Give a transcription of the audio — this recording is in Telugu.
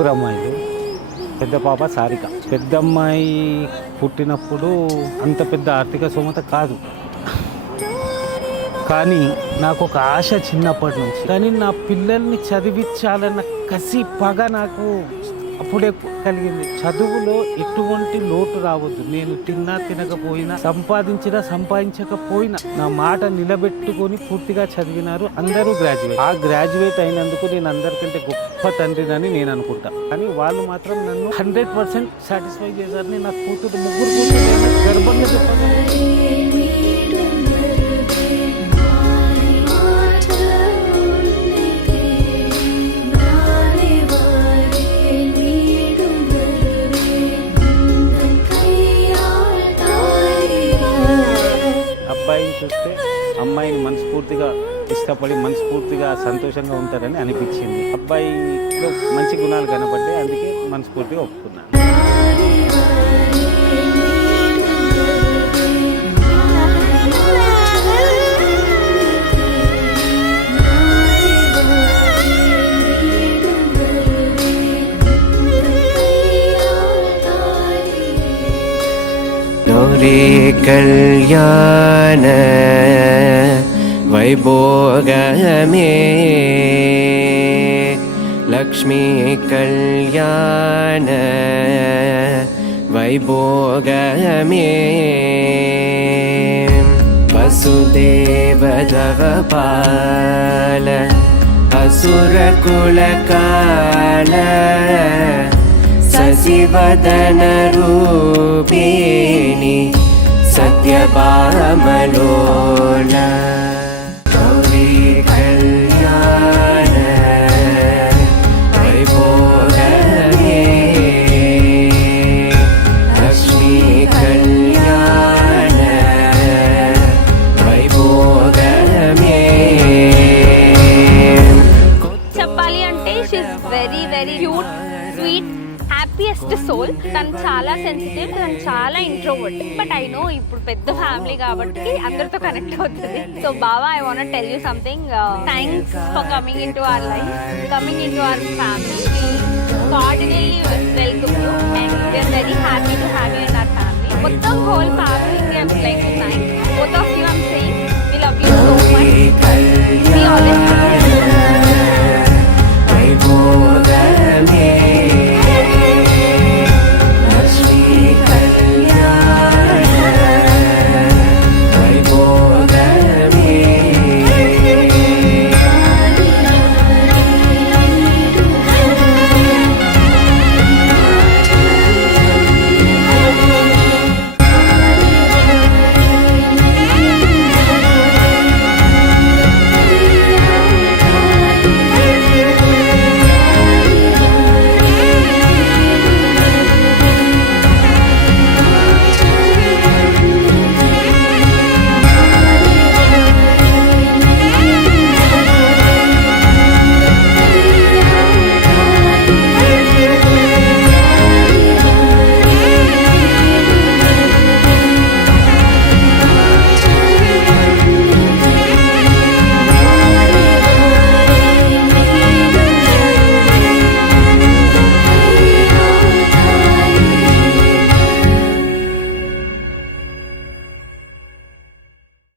ముగ్గురు అమ్మాయిలు. పెద్ద పాప సారిక. పెద్ద అమ్మాయి పుట్టినప్పుడు అంత పెద్ద ఆర్థిక స్తోమత కాదు, కానీ నాకు ఒక ఆశ చిన్నప్పటి నుంచి. కానీ నా పిల్లల్ని చదివించాలన్న కసి పగ నాకు అప్పుడే కలిగింది. చదువులో ఎటువంటి లోటు రావద్దు. నేను తిన్నా తినకపోయినా, సంపాదించకపోయినా నా మాట నిలబెట్టుకొని పూర్తిగా చదివినారు. అందరూ గ్రాడ్యుయేట్. ఆ గ్రాడ్యుయేట్ అయినందుకు నేను అందరికంటే గొప్ప తండ్రినని నేను అనుకుంటా. కానీ వాళ్ళు మాత్రం నన్ను 100% సాటిస్ఫై చేశారని. నా కూతురు, ముగ్గురు కూతురు గర్భంగా చెప్పగలను. అబ్బాయిని చూస్తే అమ్మాయిని మనస్ఫూర్తిగా ఇష్టపడి మనస్ఫూర్తిగా సంతోషంగా ఉంటారని అనిపించింది. అబ్బాయిలో మంచి గుణాలు కనబడ్డాయి, అందుకే మనస్ఫూర్తిగా ఒప్పుకున్నాను. गौरी कल्याण वैभोगमे लक्ष्मी कल्याण वैभोगमे वसुदेव दवपाल असुरकुलकाल शशिवदन रूपिणी सत्यभामलोल गौरी कल्याण वैभोगमे लक्ष्मी कल्याण वैभोगमे చెప్పాలి అంటే she is very very cute, sweet, happiest soul. తను చాలా సెన్సిటివ్, తను చాలా ఇంట్రోవర్ట్. బట్ ఐ నో ఇప్పుడు పెద్ద ఫ్యామిలీ కాబట్టి అందరితో కనెక్ట్ అవుతుంది. సో బావా, I want tell you something. Thanks for coming in to our life, coming in to our family. Cardinally welcome you and we are very happy to have you in our family. మొత్తం హోల్ ఫ్యామిలీ లైక్ థ్యాంక్స్.